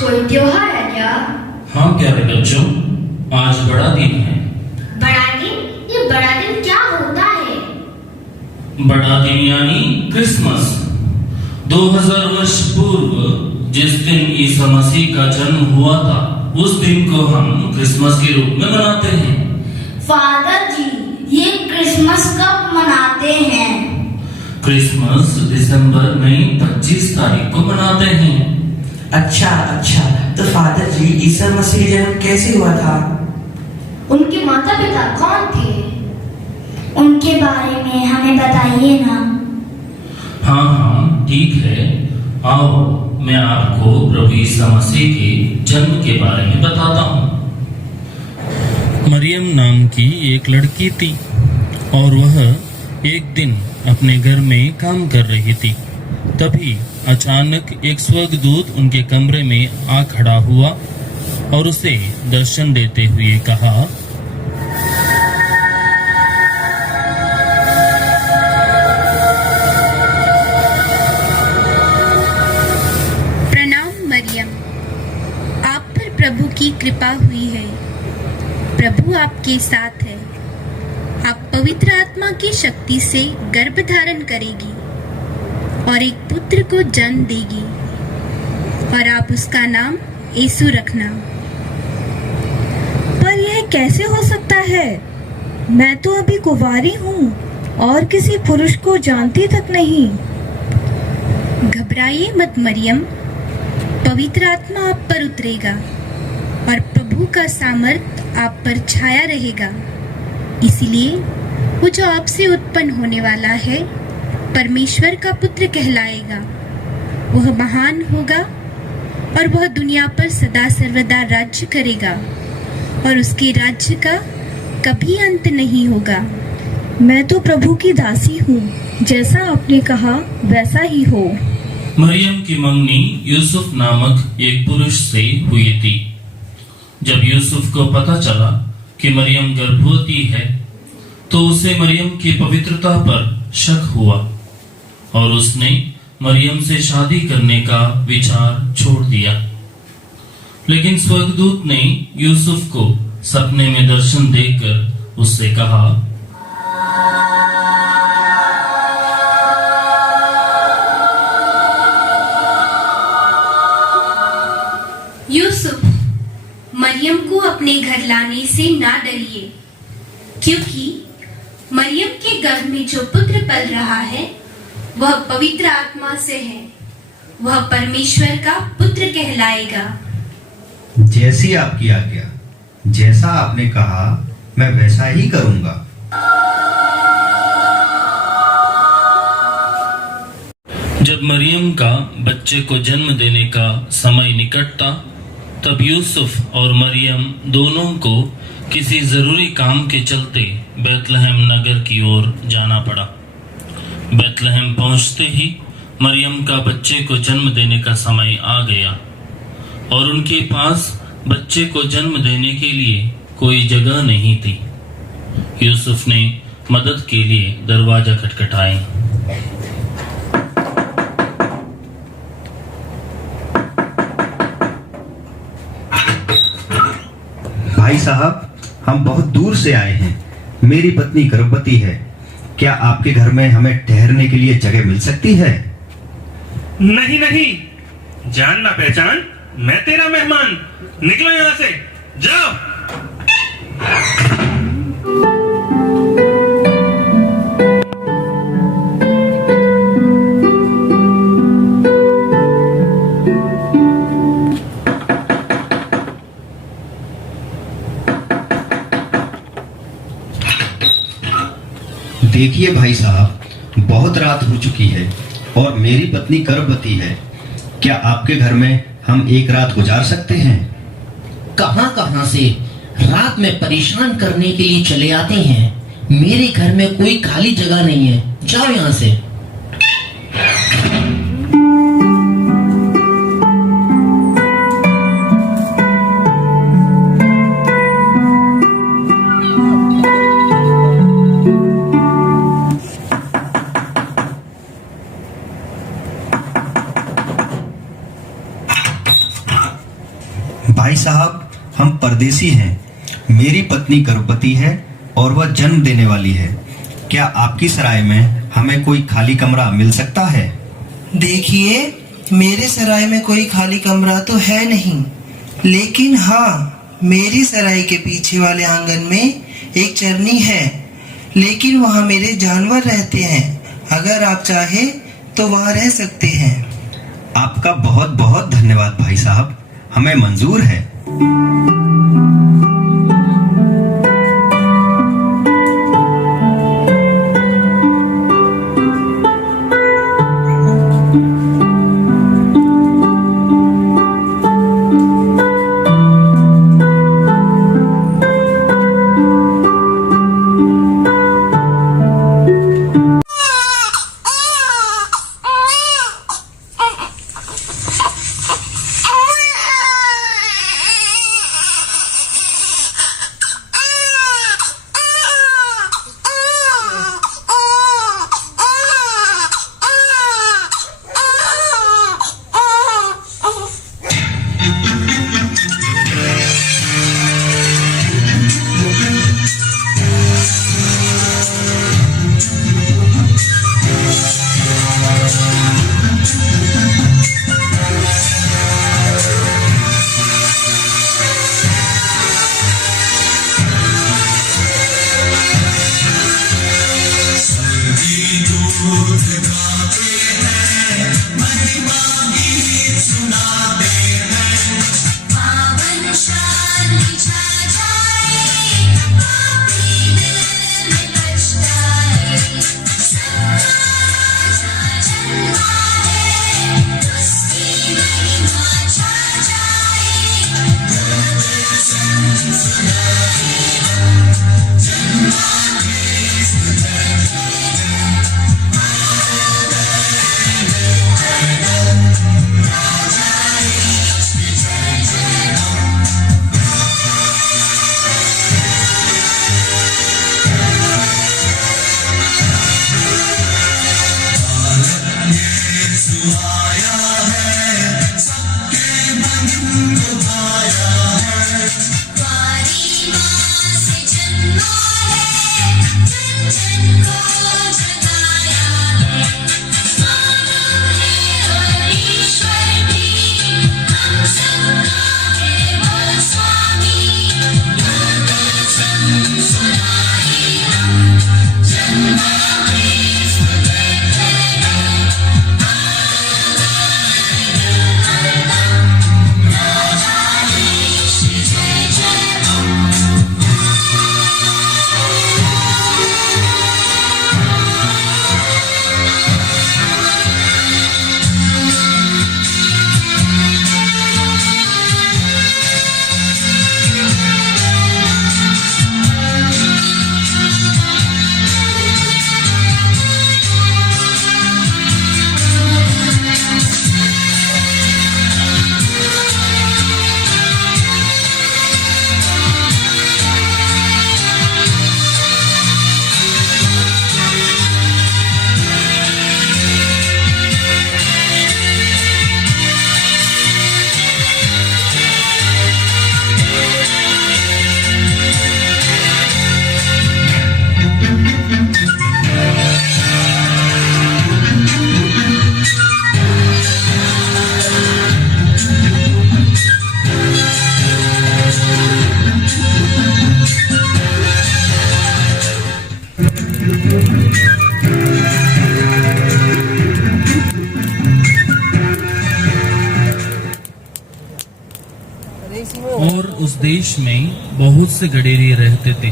कोई त्योहार है क्या? हाँ प्यारे बच्चों, आज बड़ा दिन है। बड़ा दिन? ये बड़ा दिन क्या होता है? बड़ा दिन यानी क्रिसमस। 2000 वर्ष पूर्व जिस दिन ईसा मसीह का जन्म हुआ था, उस दिन को हम क्रिसमस के रूप में मनाते हैं। फादर जी, ये क्रिसमस कब मनाते हैं? क्रिसमस दिसंबर में 25 तारीख को मनाते हैं। अच्छा, तो फादर जी, ईसा मसीह जन्म कैसे हुआ था? उनके माता पिता कौन थे? उनके बारे में हमें बताइए ना। हाँ, ठीक है। आओ, मैं आपको प्रभु ईसा मसीह के जन्म के बारे में बताता हूँ। मरियम नाम की एक लड़की थी और वह एक दिन अपने घर में काम कर रही थी। तभी अचानक एक स्वर्गदूत उनके कमरे में आ खड़ा हुआ और उसे दर्शन देते हुए कहा, प्रणाम मरियम, आप पर प्रभु की कृपा हुई है। प्रभु आपके साथ है। आप पवित्र आत्मा की शक्ति से गर्भ धारण करेगी और एक पुत्र को जन्म देगी और आप उसका नाम यीशु रखना। पर यह कैसे हो सकता है? मैं तो अभी कुंवारी हूँ और किसी पुरुष को जानती तक नहीं। घबराइए मत मरियम, पवित्र आत्मा आप पर उतरेगा और प्रभु का सामर्थ आप पर छाया रहेगा। इसीलिए वो जो आपसे उत्पन्न होने वाला है परमेश्वर का पुत्र कहलाएगा। वह महान होगा और वह दुनिया पर सदा सर्वदा राज्य करेगा और उसके राज्य का कभी अंत नहीं होगा। मैं तो प्रभु की दासी हूँ, जैसा आपने कहा वैसा ही हो। मरियम की मंगनी यूसुफ नामक एक पुरुष से हुई थी। जब यूसुफ को पता चला कि मरियम गर्भवती है, तो उसे मरियम की पवित्रता पर शक हुआ और उसने मरियम से शादी करने का विचार छोड़ दिया। लेकिन स्वर्गदूत ने यूसुफ को सपने में दर्शन देकर उससे कहा, यूसुफ, मरियम को अपने घर लाने से ना डरिए, क्योंकि मरियम के गर्भ में जो पुत्र पल रहा है वह पवित्र आत्मा से है। वह परमेश्वर का पुत्र कहलाएगा। जैसी आपकी आज्ञा, जैसा आपने कहा मैं वैसा ही करूंगा। जब मरियम का बच्चे को जन्म देने का समय निकट था, तब यूसुफ और मरियम दोनों को किसी जरूरी काम के चलते बेतलहम नगर की ओर जाना पड़ा। बेतलहम पहुंचते ही मरियम का बच्चे को जन्म देने का समय आ गया और उनके पास बच्चे को जन्म देने के लिए कोई जगह नहीं थी। यूसुफ ने मदद के लिए दरवाजा खटखटाया। भाई साहब, हम बहुत दूर से आए हैं। मेरी पत्नी गर्भवती है। क्या आपके घर में हमें ठहरने के लिए जगह मिल सकती है? नहीं, जान ना पहचान, मैं तेरा मेहमान। निकलो यहाँ से, जाओ। देखिए भाई साहब, बहुत रात हो चुकी है और मेरी पत्नी गर्भवती है। क्या आपके घर में हम एक रात गुजार सकते हैं? कहां से रात में परेशान करने के लिए चले आते हैं। मेरे घर में कोई खाली जगह नहीं है, जाओ यहाँ से। भाई साहब, हम परदेसी हैं। मेरी पत्नी गर्भवती है और वह जन्म देने वाली है। क्या आपकी सराय में हमें कोई खाली कमरा मिल सकता है? देखिए, मेरे सराय में कोई खाली कमरा तो है नहीं, लेकिन हाँ, मेरी सराय के पीछे वाले आंगन में एक चरनी है, लेकिन वहाँ मेरे जानवर रहते हैं। अगर आप चाहे तो वहाँ रह सकते हैं। आपका बहुत बहुत धन्यवाद भाई साहब, हमें मंजूर है। और उस देश में बहुत से गडेरिए रहते थे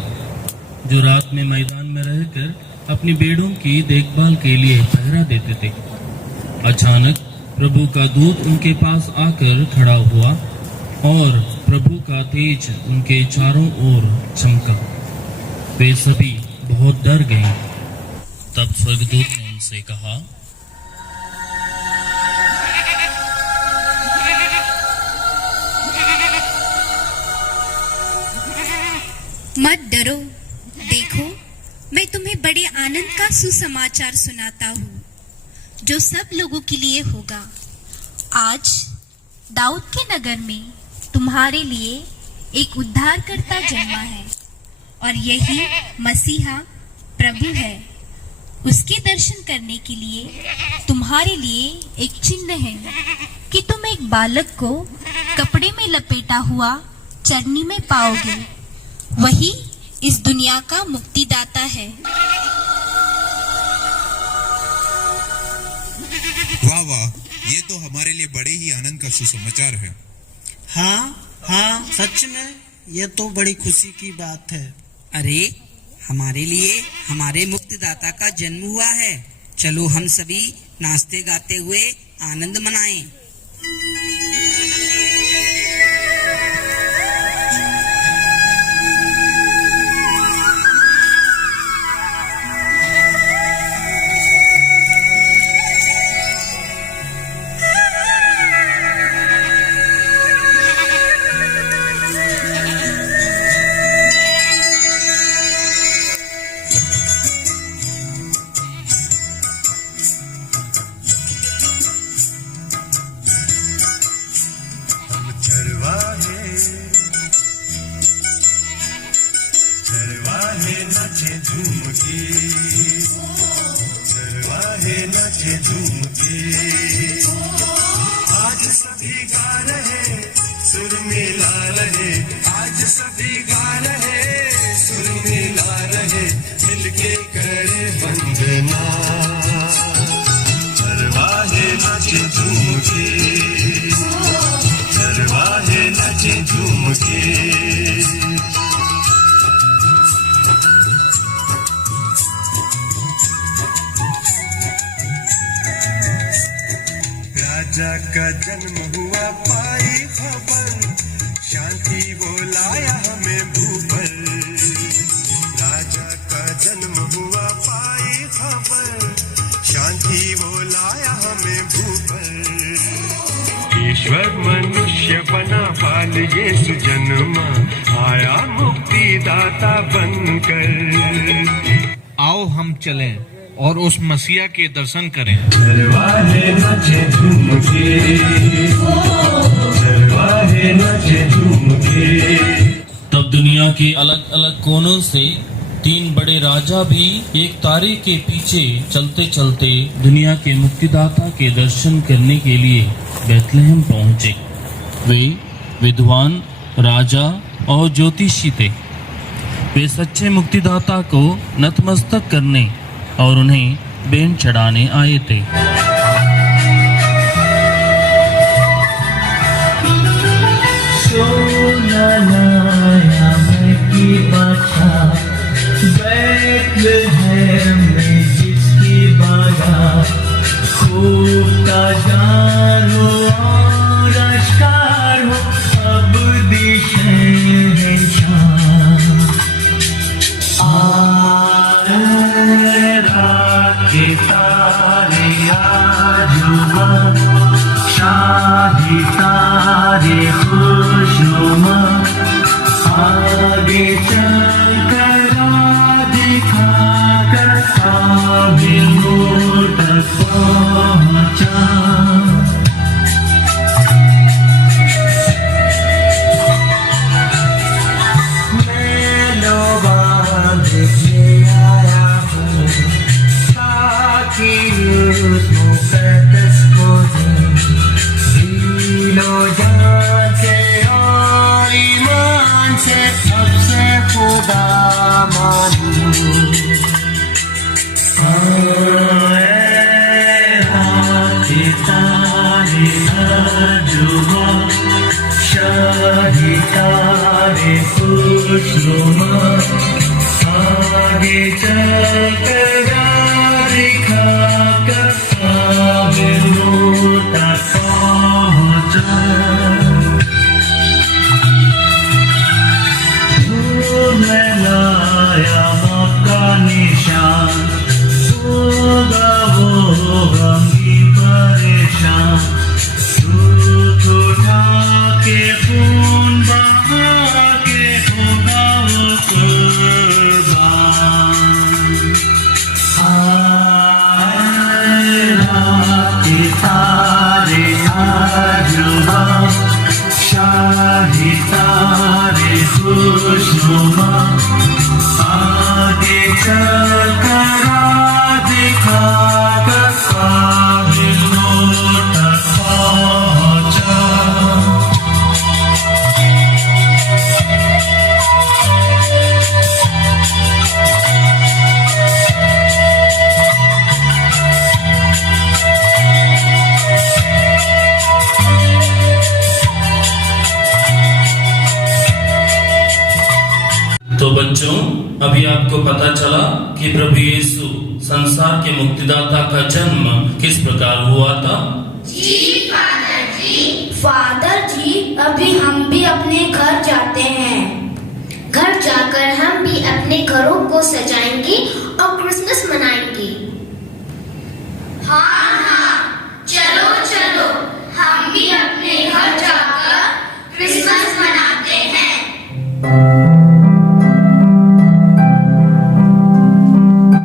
जो रात में मैदान में रहकर अपनी भेड़ों की देखभाल के लिए पहरा देते थे। अचानक प्रभु का दूत उनके पास आकर खड़ा हुआ और प्रभु का तेज उनके चारों ओर चमका। वे सभी बहुत डर गए। तब स्वर्गदूत ने उनसे कहा, मत डरो, देखो मैं तुम्हें बड़े आनंद का सुसमाचार सुनाता हूँ जो सब लोगों के लिए होगा। आज दाऊद के नगर में तुम्हारे लिए एक उद्धारकर्ता जन्मा है और यही मसीहा प्रभु है। उसके दर्शन करने के लिए तुम्हारे लिए एक चिन्ह है कि तुम एक बालक को कपड़े में लपेटा हुआ चरनी में पाओगे। वही इस दुनिया का मुक्तिदाता है। वाह वाह, ये तो हमारे लिए बड़े ही आनंद का सुसमाचार है। हाँ, सच में ये तो बड़ी खुशी की बात है। अरे, हमारे लिए हमारे मुक्तिदाता का जन्म हुआ है। चलो हम सभी नाचते गाते हुए आनंद मनाएं। चरवाहे नाचे झूम के, चरवाहे नाचे झूम के। आज सभी गा रहे सुर मिला रहे, आज सभी गा रहे सुर मिला रहे, मिलके करे वंदना। चरवाहे नाचे झूम के, चरवाहे नाचे झूम के। राजा का जन्म हुआ पाई खबर, शांति वो लाया हमें भूपर। राजा का जन्म हुआ पाई खबर, शांति वो लाया हमें भूपर। ईश्वर मनुष्य बना बाल यीशु जन्मा, आया मुक्तिदाता बनकर। आओ हम चलें और उस मसीहा के दर्शन करें। चरवाहे नाचे झूम के, चरवाहे नाचे झूम के। तब दुनिया के अलग अलग कोनों से 3 बड़े राजा भी एक तारे के पीछे चलते चलते दुनिया के मुक्तिदाता के दर्शन करने के लिए बेथलेहम पहुंचे। वे विद्वान राजा और ज्योतिषी थे। वे सच्चे मुक्तिदाता को नतमस्तक करने और उन्हें भेंट चढ़ाने आए थे। सोना लाया मैं की बादशाह, बैतलहम में जिसकी बारात, खूब का जानो और आश्कार हो अब शहंशाह। तारे आजुमा, शाही तारे खुशनुमा, आगे चलकर दिखाकर काबिलों तक पहुंचा। मैं लोबा देखने आया हूँ ताकि उस मुकद्दस को दिलो जान से और ईमान से सबसे खुदा मानूं। हाथी तारे अर्जुमा, शाही तारे खुशनुमा, आगे चलकर दिखाकर काबिलों तक पहुंचा। मैं लाया मौका निशान, होगा वो गमगीन परेशान, दूध उठा के खून बहा के होगा वो कुर्बान। बच्चों, अभी आपको पता चला कि प्रभु यीशु संसार के मुक्तिदाता का जन्म किस प्रकार हुआ था? जी फादर जी, अभी हम भी अपने घर जाते हैं। घर जाकर हम भी अपने घरों को सजाएंगे और क्रिसमस मनाएंगे। हाँ, चलो हम भी अपने घर जाकर क्रिसमस मनाते हैं।